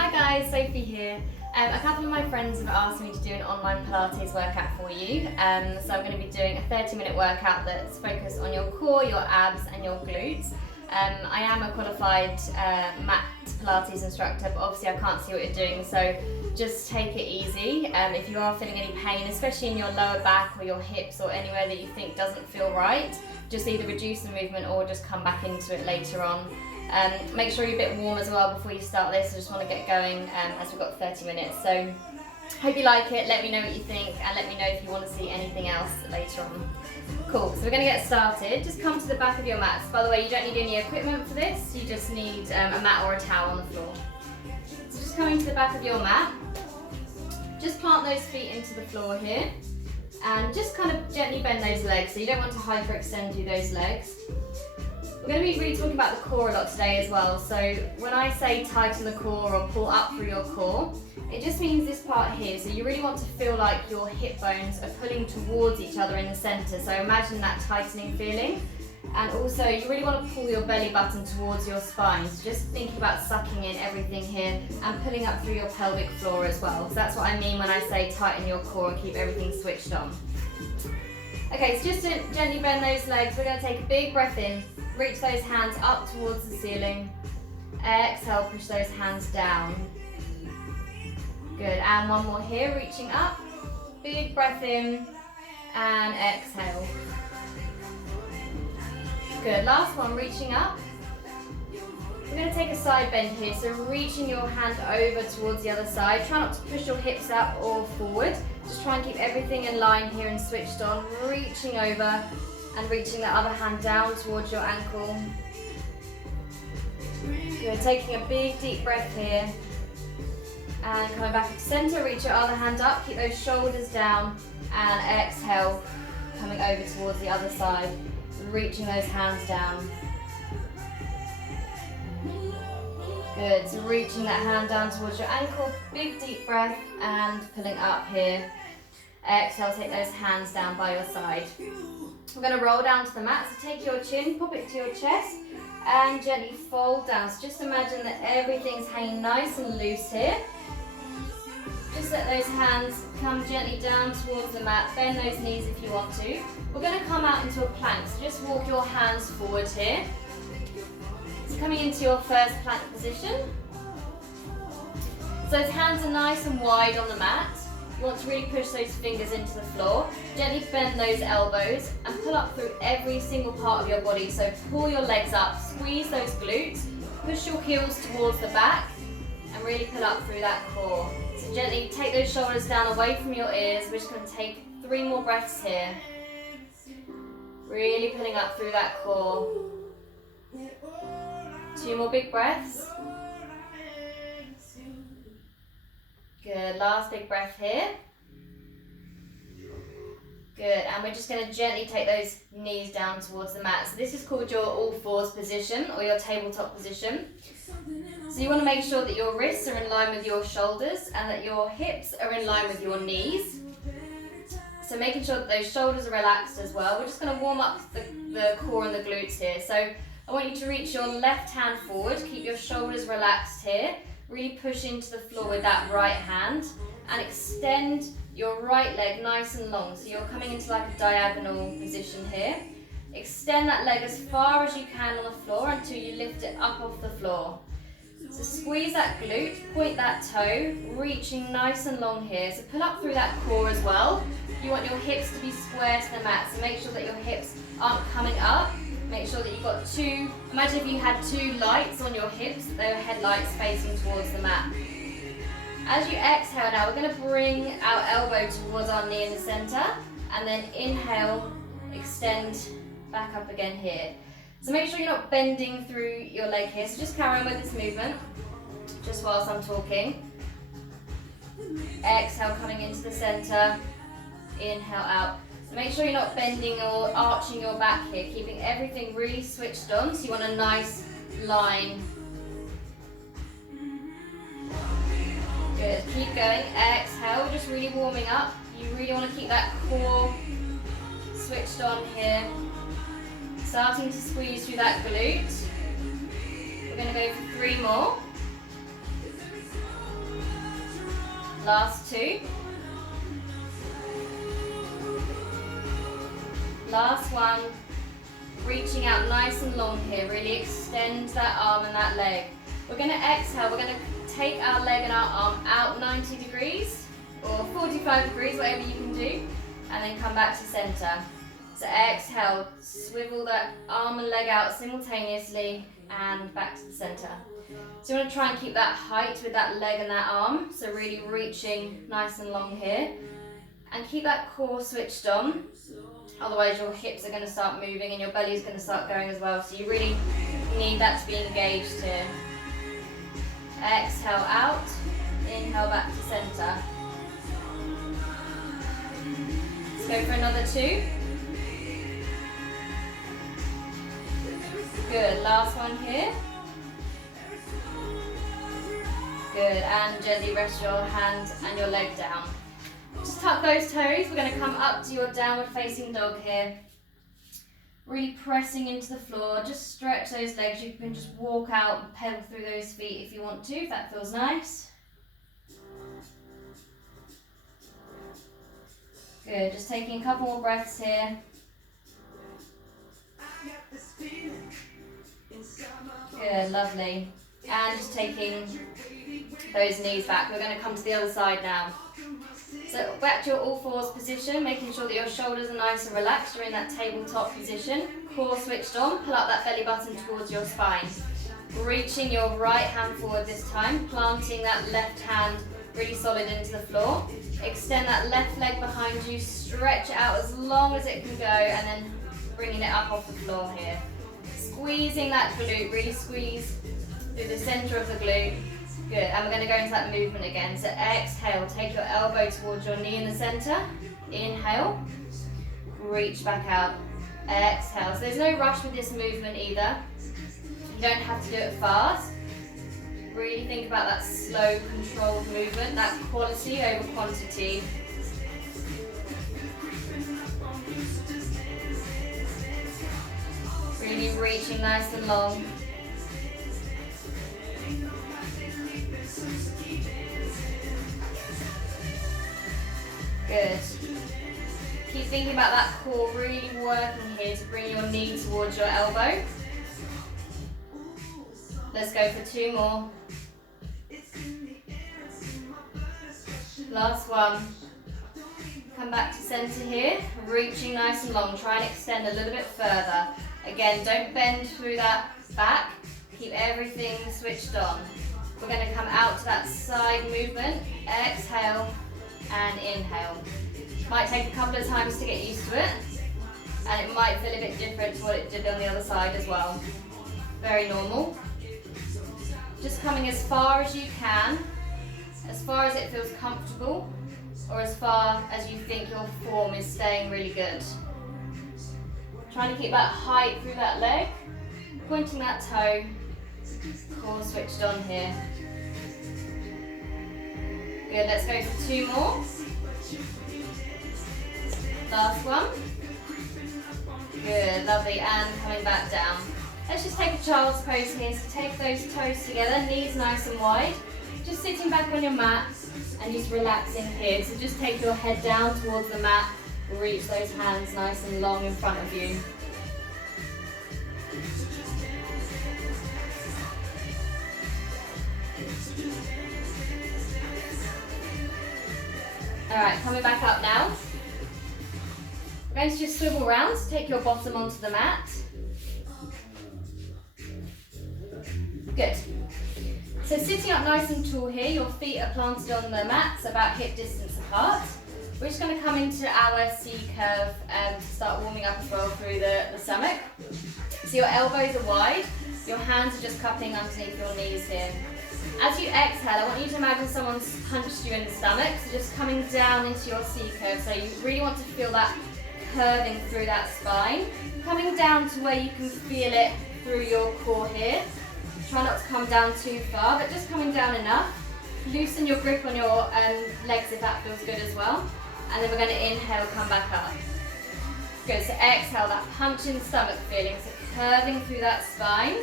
Hi guys, Sophie here. A couple of my friends have asked me to do an online Pilates workout for you. So I'm going to be doing a 30-minute workout that's focused on your core, your abs and your glutes. I am a qualified mat Pilates instructor, but obviously I can't see what you're doing, so just take it easy. If you are feeling any pain, especially in your lower back or your hips or anywhere that you think doesn't feel right, just either reduce the movement or just come back into it later on. Make sure you're a bit warm as well before you start this. I just want to get going as we've got 30 minutes. So hope you like it, let me know what you think and let me know if you want to see anything else later on. Cool, so we're going to get started. Just come to the back of your mats. By the way, you don't need any equipment for this, you just need a mat or a towel on the floor. So just coming to the back of your mat, just plant those feet into the floor here and just kind of gently bend those legs, so you don't want to hyperextend through those legs. We're going to be really talking about the core a lot today as well, so when I say tighten the core or pull up through your core, it just means this part here, so you really want to feel like your hip bones are pulling towards each other in the centre, so imagine that tightening feeling. And also you really want to pull your belly button towards your spine, so just think about sucking in everything here and pulling up through your pelvic floor as well. So that's what I mean when I say tighten your core and keep everything switched on. Okay, so just to gently bend those legs, we're going to take a big breath in. Reach those hands up towards the ceiling. Exhale, push those hands down. Good, and one more here, reaching up. Big breath in and exhale. Good, last one, reaching up. We're going to take a side bend here, so reaching your hand over towards the other side. Try not to push your hips out or forward. Just try and keep everything in line here and switched on. Reaching over and reaching the other hand down towards your ankle. Good, taking a big deep breath here. And coming back to center, reach your other hand up, keep those shoulders down, and exhale, coming over towards the other side, reaching those hands down. Good, so reaching that hand down towards your ankle, big deep breath, and pulling up here. Exhale, take those hands down by your side. We're going to roll down to the mat, so take your chin, pop it to your chest, and gently fold down. So just imagine that everything's hanging nice and loose here. Just let those hands come gently down towards the mat, bend those knees if you want to. We're going to come out into a plank, so just walk your hands forward here. So coming into your first plank position. So those hands are nice and wide on the mat. You want to really push those fingers into the floor. Gently bend those elbows and pull up through every single part of your body. So pull your legs up, squeeze those glutes, push your heels towards the back and really pull up through that core. So gently take those shoulders down away from your ears. We're just going to take 3 more breaths here. Really pulling up through that core. 2 more big breaths. Good, last big breath here. Good, and we're just going to gently take those knees down towards the mat. So this is called your all fours position or your tabletop position. So you want to make sure that your wrists are in line with your shoulders and that your hips are in line with your knees. So making sure that those shoulders are relaxed as well. We're just going to warm up the core and the glutes here. So I want you to reach your left hand forward, keep your shoulders relaxed here. Really push into the floor with that right hand and extend your right leg nice and long. So you're coming into like a diagonal position here. Extend that leg as far as you can on the floor until you lift it up off the floor. So squeeze that glute, point that toe, reaching nice and long here. So pull up through that core as well. You want your hips to be square to the mat, so make sure that your hips aren't coming up. Make sure that you've got 2, imagine if you had 2 lights on your hips, they were headlights facing towards the mat. As you exhale now, we're going to bring our elbow towards our knee in the center, and then inhale, extend back up again here. So make sure you're not bending through your leg here, so just carry on with this movement, just whilst I'm talking. Exhale, coming into the center, inhale out. Make sure you're not bending or arching your back here, keeping everything really switched on, so you want a nice line. Good, keep going, exhale, just really warming up. You really want to keep that core switched on here. Starting to squeeze through that glute. We're going to go for 3 more. last two. Last one. Reaching out nice and long here. Really extend that arm and that leg. We're going to exhale. We're going to take our leg and our arm out 90 degrees or 45 degrees, whatever you can do, and then come back to center. So exhale, swivel that arm and leg out simultaneously and back to the center. So you want to try and keep that height with that leg and that arm. So really reaching nice and long here. And keep that core switched on. Otherwise your hips are going to start moving and your belly is going to start going as well. So you really need that to be engaged here. Exhale out, inhale back to center. Let's go for another two. Good, last one here. Good, and gently rest your hands and your leg down. Just tuck those toes. We're going to come up to your downward facing dog here. Really pressing into the floor. Just stretch those legs. You can just walk out and pedal through those feet if you want to, if that feels nice. Good, just taking a couple more breaths here. Good, lovely. And just taking those knees back. We're going to come to the other side now. So back to your all fours position, making sure that your shoulders are nice and relaxed. You're in that tabletop position. Core switched on. Pull up that belly button towards your spine. Reaching your right hand forward this time. Planting that left hand really solid into the floor. Extend that left leg behind you. Stretch it out as long as it can go. And then bringing it up off the floor here. Squeezing that glute. Really squeeze through the center of the glute. Good, and we're going to go into that movement again. So exhale, take your elbow towards your knee in the center. Inhale, reach back out. Exhale. So there's no rush with this movement either. You don't have to do it fast. Really think about that slow, controlled movement, that quality over quantity. Really reaching nice and long. Good. Keep thinking about that core really working here to bring your knee towards your elbow. Let's go for two more. Last one. Come back to center here, reaching nice and long. Try and extend a little bit further. Again, don't bend through that back. Keep everything switched on. We're going to come out to that side movement. Exhale and inhale. Might take a couple of times to get used to it, and it might feel a bit different to what it did on the other side as well. Very normal. Just coming as far as you can, as far as it feels comfortable, or as far as you think your form is staying really good. Trying to keep that height through that leg, pointing that toe, core switched on here. Good, let's go for two more. Last one. Good, lovely, and coming back down. Let's just take a child's pose here. So take those toes together, knees nice and wide. Just sitting back on your mat and just relaxing here. So just take your head down towards the mat. Reach those hands nice and long in front of you. Alright, coming back up now. We're going to just swivel round, take your bottom onto the mat. Good. So sitting up nice and tall here, your feet are planted on the mat, so about hip distance apart. We're just going to come into our C curve to start warming up as well through the stomach. So your elbows are wide, your hands are just cupping underneath your knees here. As you exhale, I want you to imagine someone's punched you in the stomach, so just coming down into your C curve. So you really want to feel that curving through that spine. Coming down to where you can feel it through your core here. Try not to come down too far, but just coming down enough. Loosen your grip on your legs if that feels good as well. And then we're going to inhale, come back up. Good, so exhale, that punch in the stomach feeling. So curving through that spine.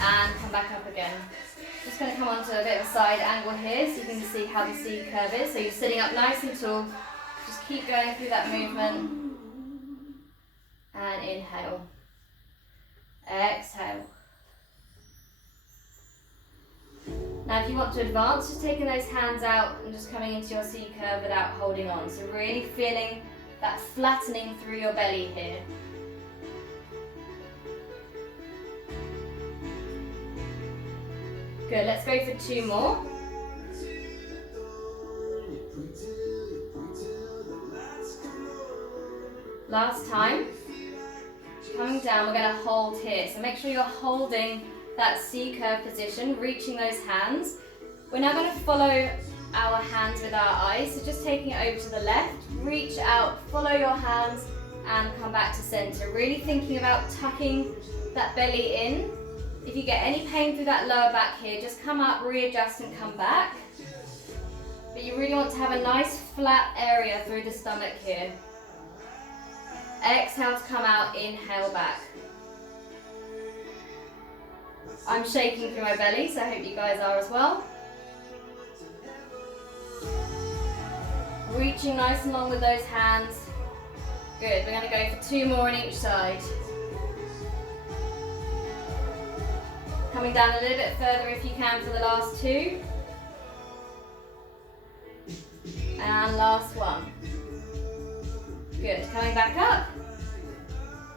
and come back up again. Just going to come onto a bit of a side angle here so you can see how the C curve is. So you're sitting up nice and tall. Just keep going through that movement. And inhale. Exhale. Now if you want to advance, just taking those hands out and just coming into your C curve without holding on. So really feeling that flattening through your belly here. Good, let's go for 2 more. Last time. Coming down, we're going to hold here. So make sure you're holding that C curve position, reaching those hands. We're now going to follow our hands with our eyes. So just taking it over to the left, reach out, follow your hands, and come back to center. Really thinking about tucking that belly in. If you get any pain through that lower back here, just come up, readjust, and come back. But you really want to have a nice flat area through the stomach here. Exhale to come out, inhale back. I'm shaking through my belly, so I hope you guys are as well. Reaching nice and long with those hands. Good, we're going to go for 2 more on each side. Coming down a little bit further if you can for the last 2. And last one. Good, coming back up.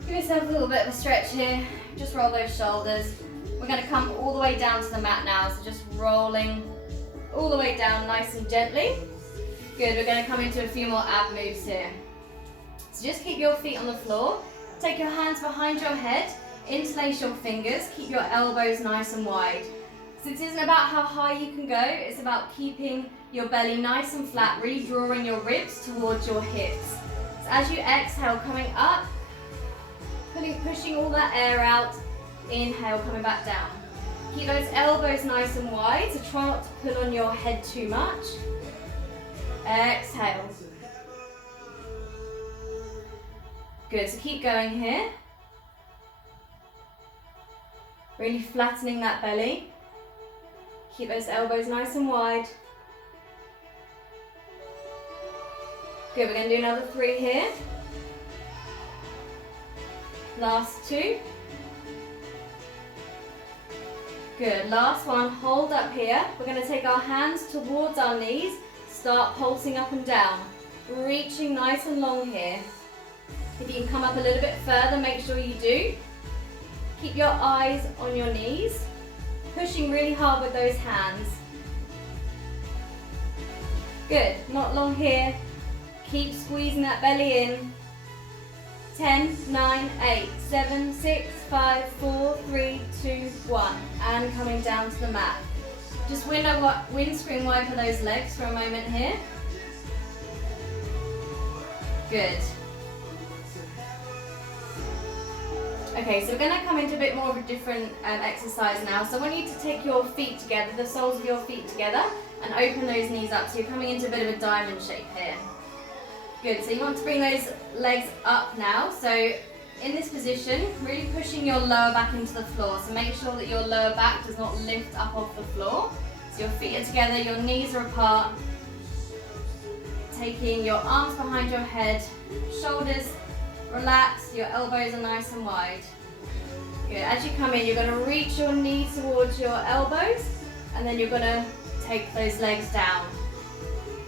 Give yourself a little bit of a stretch here. Just roll those shoulders. We're going to come all the way down to the mat now, so just rolling all the way down nice and gently. Good, we're going to come into a few more ab moves here. So just keep your feet on the floor. Take your hands behind your head. Interlace your fingers, keep your elbows nice and wide. So this isn't about how high you can go, it's about keeping your belly nice and flat, really drawing your ribs towards your hips. So as you exhale, coming up, pushing all that air out, inhale, coming back down. Keep those elbows nice and wide, so try not to pull on your head too much. Exhale. Good, so keep going here. Really flattening that belly. Keep those elbows nice and wide. Good, we're going to do another 3 here. Last 2. Good, last one, hold up here. We're going to take our hands towards our knees, start pulsing up and down. Reaching nice and long here. If you can come up a little bit further, make sure you do. Keep your eyes on your knees, pushing really hard with those hands. Good, not long here. Keep squeezing that belly in. 10, 9, 8, 7, 6, 5, 4, 3, 2, 1. And coming down to the mat. Just windscreen wiper those legs for a moment here. Good. Okay, so we're going to come into a bit more of a different exercise now. So I want you to take your feet together, the soles of your feet together, and open those knees up. So you're coming into a bit of a diamond shape here. Good, so you want to bring those legs up now. So in this position, really pushing your lower back into the floor. So make sure that your lower back does not lift up off the floor. So your feet are together, your knees are apart. Taking your arms behind your head, shoulders relax, your elbows are nice and wide. Good, as you come in, you're going to reach your knees towards your elbows, and then you're going to take those legs down.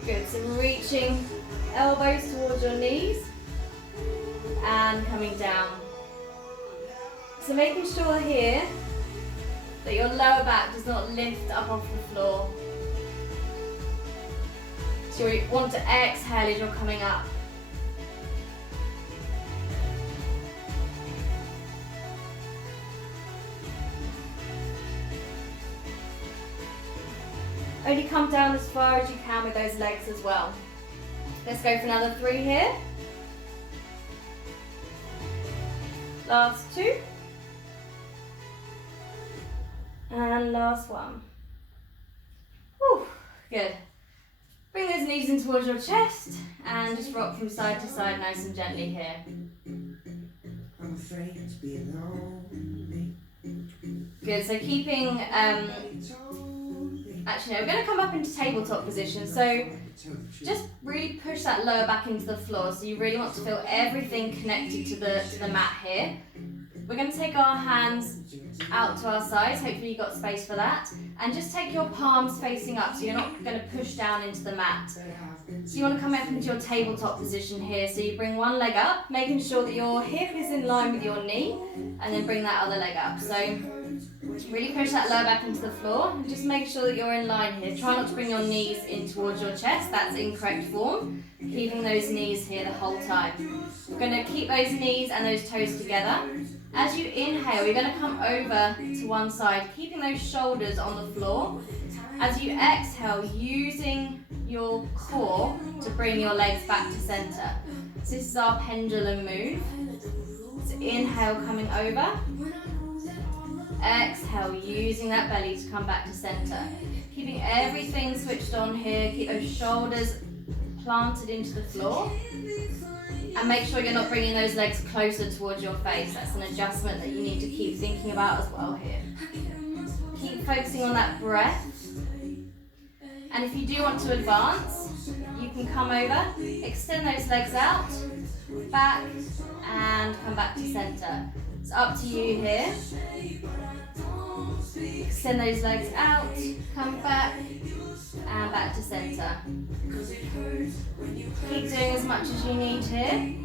Good, so reaching elbows towards your knees, and coming down. So making sure here that your lower back does not lift up off the floor. So you want to exhale as you're coming up. Only come down as far as you can with those legs as well. Let's go for another 3 here. Last 2. And last one. Whew, good. Bring those knees in towards your chest and just rock from side to side nice and gently here. I'm afraid to be lonely. Good, so keeping, actually no, we're going to come up into tabletop position. So just really push that lower back into the floor. So you really want to feel everything connected to the mat here. We're going to take our hands out to our sides, hopefully you've got space for that, and just take your palms facing up so you're not going to push down into the mat. So you want to come up into your tabletop position here, so you bring one leg up, making sure that your hip is in line with your knee, and then bring that other leg up. So really push that lower back into the floor, and just make sure that you're in line here. Try not to bring your knees in towards your chest, that's incorrect form. Keeping those knees here the whole time. We're going to keep those knees and those toes together. As you inhale, you're going to come over to one side, keeping those shoulders on the floor. As you exhale, using your core to bring your legs back to center. So this is our pendulum move. So inhale, coming over. Exhale, using that belly to come back to center. Keeping everything switched on here. Keep those shoulders planted into the floor. And make sure you're not bringing those legs closer towards your face. That's an adjustment that you need to keep thinking about as well here. Keep focusing on that breath. And if you do want to advance, you can come over, extend those legs out, back, and come back to center. It's up to you here. Extend those legs out, come back, and back to center. Keep doing as much as you need here.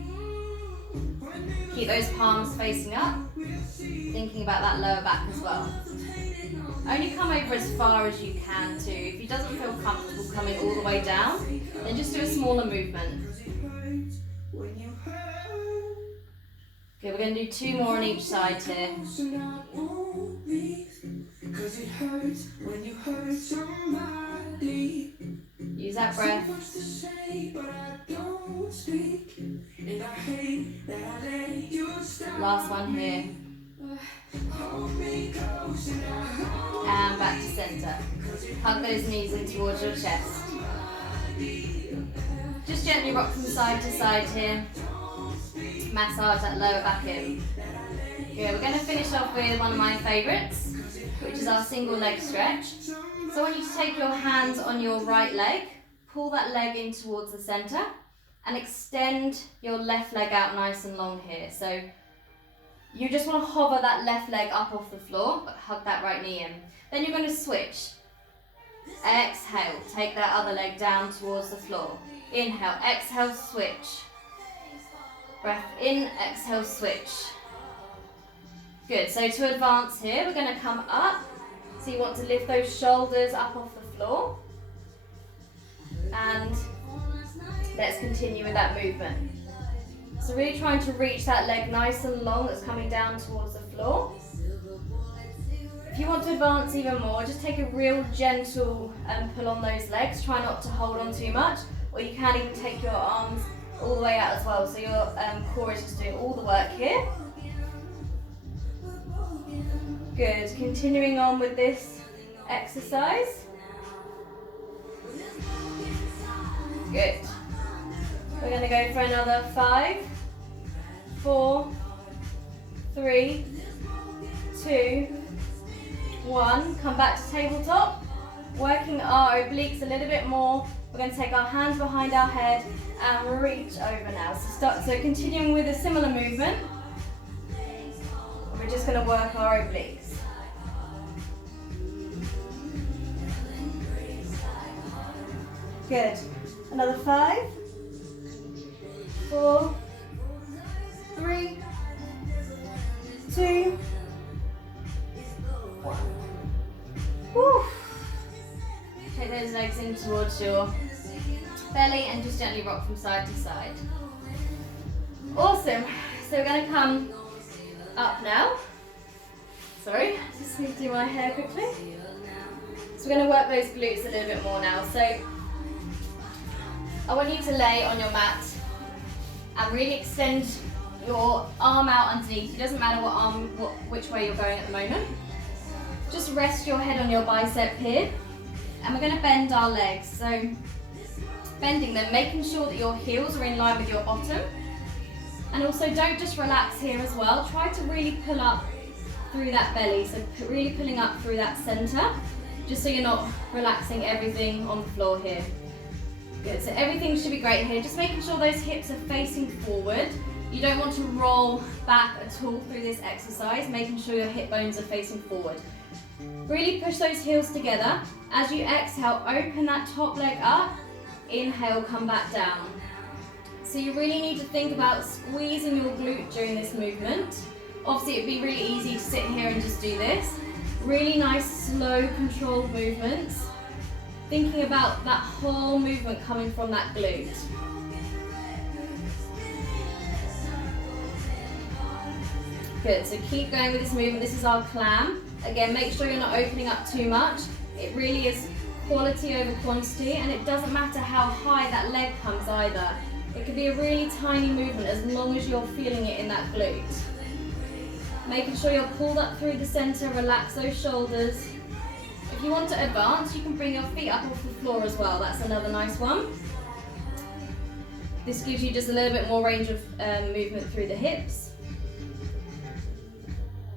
Keep those palms facing up, thinking about that lower back as well. Only come over as far as you can too. If it doesn't feel comfortable coming all the way down, then just do a smaller movement. Okay, we're going to do 2 more on each side here. Use that breath. Last one here. And back to center. Hug those knees in towards your chest. Just gently rock from side to side here. Massage that lower back in. Okay, we're going to finish off with one of my favourites, which is our single leg stretch. So I want you to take your hands on your right leg, pull that leg in towards the center, and extend your left leg out nice and long here. So you just want to hover that left leg up off the floor, but hug that right knee in. Then you're going to switch. Exhale, take that other leg down towards the floor. Inhale, exhale, switch. Breath in, exhale, switch. Good, so to advance here, we're going to come up. So you want to lift those shoulders up off the floor. And let's continue with that movement. So really trying to reach that leg nice and long that's coming down towards the floor. If you want to advance even more, just take a real gentle pull on those legs. Try not to hold on too much, or you can even take your arms all the way out as well. So your core is just doing all the work here. Good, continuing on with this exercise. Good. We're going to go for another 5, 4, 3, 2, 1. Come back to tabletop. Working our obliques a little bit more. We're going to take our hands behind our head and reach over now. So continuing with a similar movement. We're just going to work our obliques. Good. Another 5, 4, 3, 2, 1. Woo. Take those legs in towards your belly and just gently rock from side to side. Awesome. So we're going to come up now. Sorry, just need to do my hair quickly. So we're going to work those glutes a little bit more now. So I want you to lay on your mat and really extend your arm out underneath. It doesn't matter which way you're going at the moment. Just rest your head on your bicep here. And we're going to bend our legs. So bending them, making sure that your heels are in line with your bottom. And also don't just relax here as well. Try to really pull up through that belly, so really pulling up through that center, just so you're not relaxing everything on the floor here. Good, so everything should be great here. Just making sure those hips are facing forward. You don't want to roll back at all through this exercise, making sure your hip bones are facing forward. Really push those heels together. As you exhale, open that top leg up. Inhale, come back down. So you really need to think about squeezing your glute during this movement. Obviously, it'd be really easy to sit here and just do this. Really nice, slow, controlled movements. Thinking about that whole movement coming from that glute. Good, so keep going with this movement. This is our clam. Again, make sure you're not opening up too much. It really is quality over quantity, and it doesn't matter how high that leg comes either. It could be a really tiny movement as long as you're feeling it in that glute. Making sure you're pulled up through the center, relax those shoulders. If you want to advance, you can bring your feet up off the floor as well. That's another nice one. This gives you just a little bit more range of movement through the hips.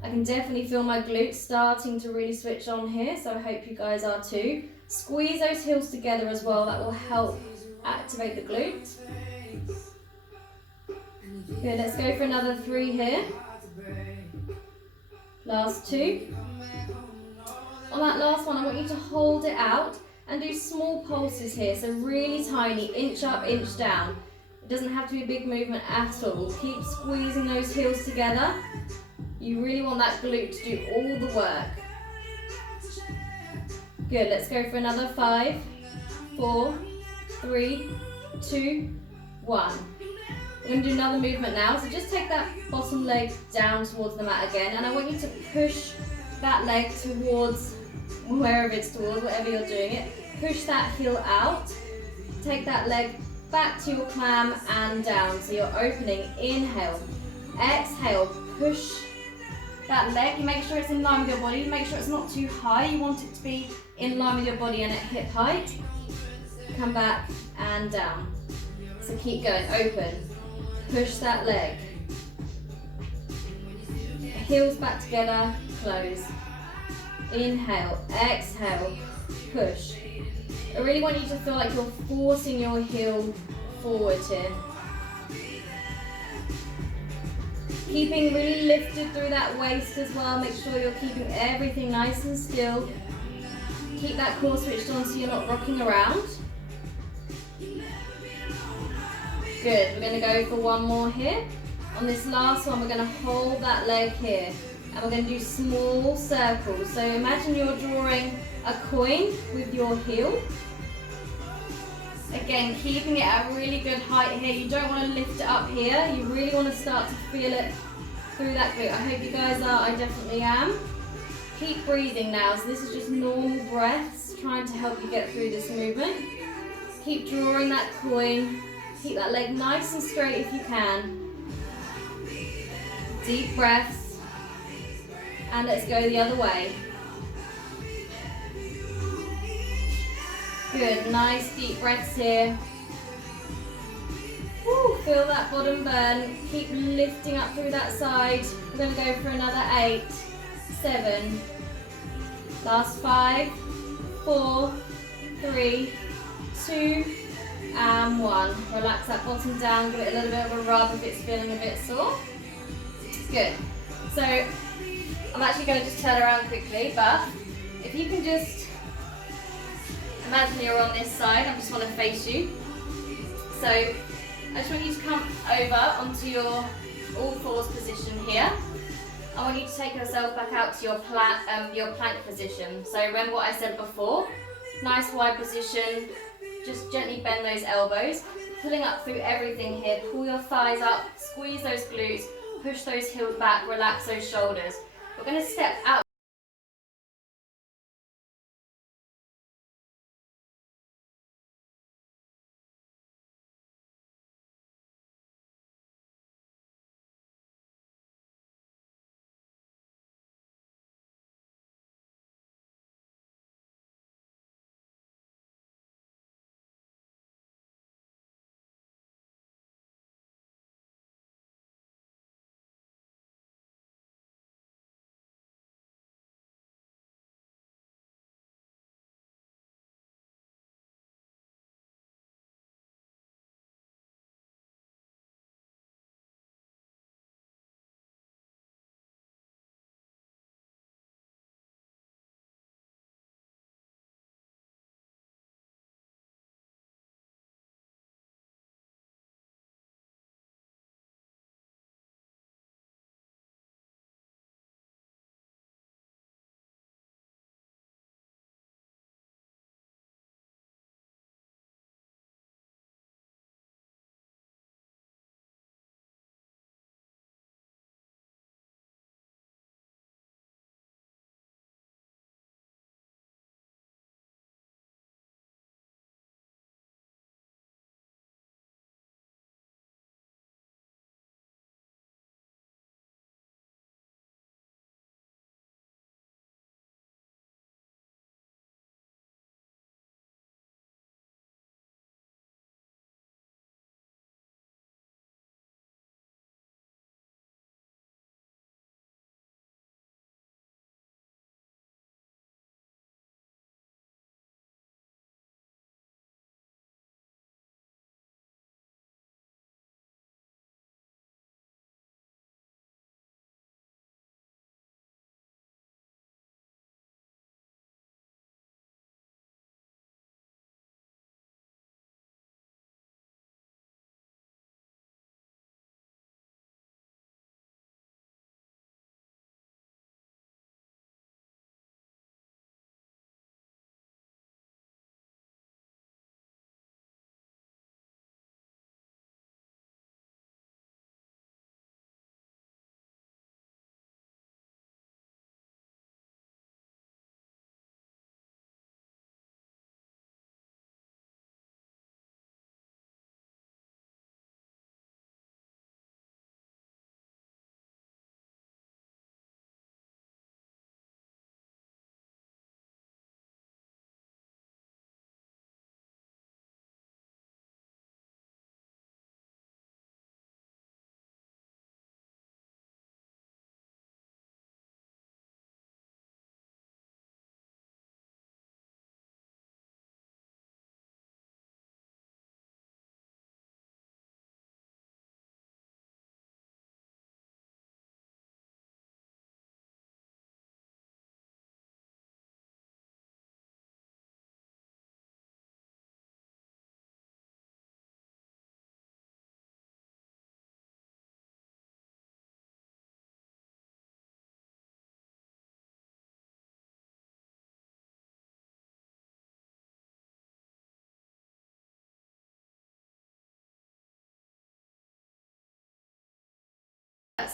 I can definitely feel my glutes starting to really switch on here, so I hope you guys are too. Squeeze those heels together as well, that will help activate the glutes. Good, let's go for another 3 here. Last 2. On that last one, I want you to hold it out and do small pulses here, so really tiny, inch up, inch down. It doesn't have to be a big movement at all. Keep squeezing those heels together. You really want that glute to do all the work. Good, let's go for another 5, 4, 3, 2, 1. We're going to do another movement now, so just take that bottom leg down towards the mat again, and I want you to push that leg towards wherever it's towards, whatever you're doing it. Push that heel out, take that leg back to your clam and down, so you're opening. Inhale, exhale, push that leg. You make sure it's in line with your body, make sure it's not too high, you want it to be in line with your body and at hip height. Come back and down. So keep going, open, push that leg. Heels back together, close. Inhale, exhale, push. I really want you to feel like you're forcing your heel forward here. Keeping really lifted through that waist as well. Make sure you're keeping everything nice and still. Keep that core switched on so you're not rocking around. Good, we're going to go for one more here. On this last one, we're going to hold that leg here. And we're going to do small circles. So imagine you're drawing a coin with your heel. Again, keeping it at a really good height here. You don't want to lift it up here. You really want to start to feel it through that glute. I hope you guys are. I definitely am. Keep breathing now. So this is just normal breaths, trying to help you get through this movement. Keep drawing that coin. Keep that leg nice and straight if you can. Deep breaths. And let's go the other way. Good, nice deep breaths here. Woo, feel that bottom burn. Keep lifting up through that side. We're going to go for another 8, 7. Last 5, 4, 3, 2, and 1. Relax that bottom down. Give it a little bit of a rub if it's feeling a bit sore. Good. So I'm actually going to just turn around quickly, but if you can just imagine you're on this side, I just want to face you. So I just want you to come over onto your all fours position here. I want you to take yourself back out to your plank position. So remember what I said before, nice wide position, just gently bend those elbows, pulling up through everything here, pull your thighs up, squeeze those glutes, push those heels back, relax those shoulders. We're going to step out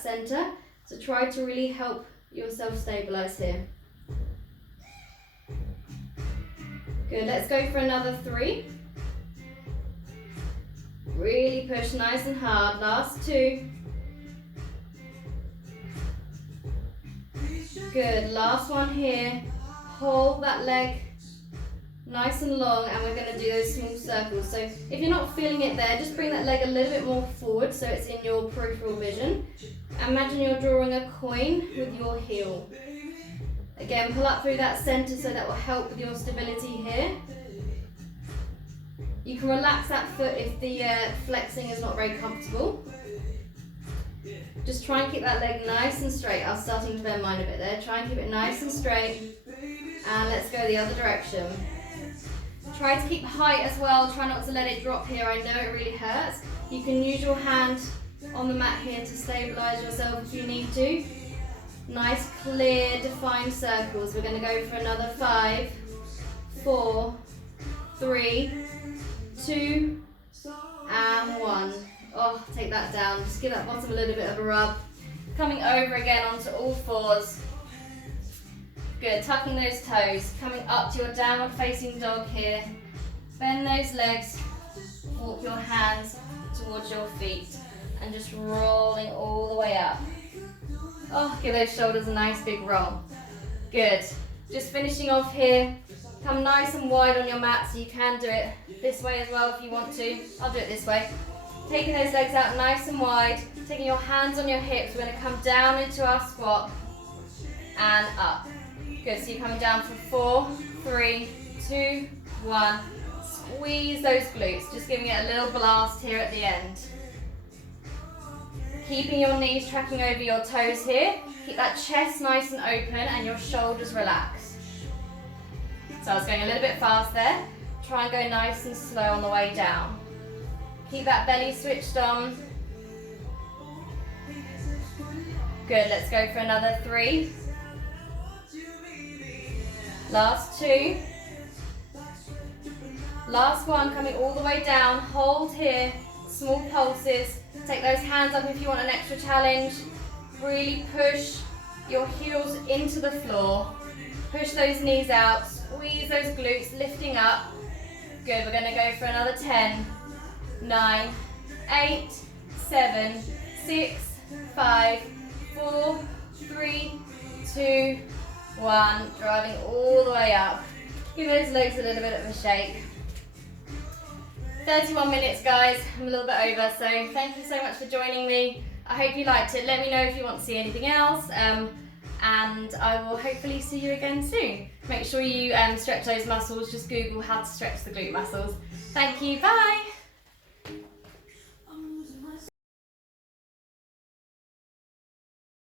center. So try to really help yourself stabilize here. Good, let's go for another 3. Really push nice and hard. Last 2. Good, last one here. Hold that leg nice and long, and we're going to do those small circles. So if you're not feeling it there, just bring that leg a little bit more forward so it's in your peripheral vision. Imagine you're drawing a coin with your heel. Again, pull up through that center so that will help with your stability here. You can relax that foot if the flexing is not very comfortable. Just try and keep that leg nice and straight. I was starting to bend mine a bit there. Try and keep it nice and straight. And let's go the other direction. Try to keep height as well. Try not to let it drop here. I know it really hurts. You can use your hand on the mat here to stabilize yourself if you need to. Nice, clear, defined circles. We're going to go for another 5, 4, 3, 2, and 1. Oh, take that down. Just give that bottom a little bit of a rub. Coming over again onto all 4s. Good, tucking those toes. Coming up to your downward facing dog here. Bend those legs. Walk your hands towards your feet. And just rolling all the way up. Oh, give those shoulders a nice big roll. Good. Just finishing off here. Come nice and wide on your mat, so you can do it this way as well if you want to. I'll do it this way. Taking those legs out nice and wide. Taking your hands on your hips. We're going to come down into our squat. And up. Good, so you're coming down for 4, 3, 2, 1. Squeeze those glutes, just giving it a little blast here at the end. Keeping your knees tracking over your toes here. Keep that chest nice and open and your shoulders relaxed. So I was going a little bit fast there. Try and go nice and slow on the way down. Keep that belly switched on. Good, let's go for another 3. Last 2. Last one, coming all the way down. Hold here, small pulses. Take those hands up if you want an extra challenge. Really push your heels into the floor. Push those knees out, squeeze those glutes, lifting up. Good, we're gonna go for another 10, 9, 8, 7, 6, 5, 4, 3, 2, 1, driving all the way up. Give those legs a little bit of a shake. 31 minutes, guys. I'm a little bit over, so thank you so much for joining me. I hope you liked it. Let me know if you want to see anything else, and I will hopefully see you again soon. Make sure you stretch those muscles. Just Google how to stretch the glute muscles. Thank you. Bye.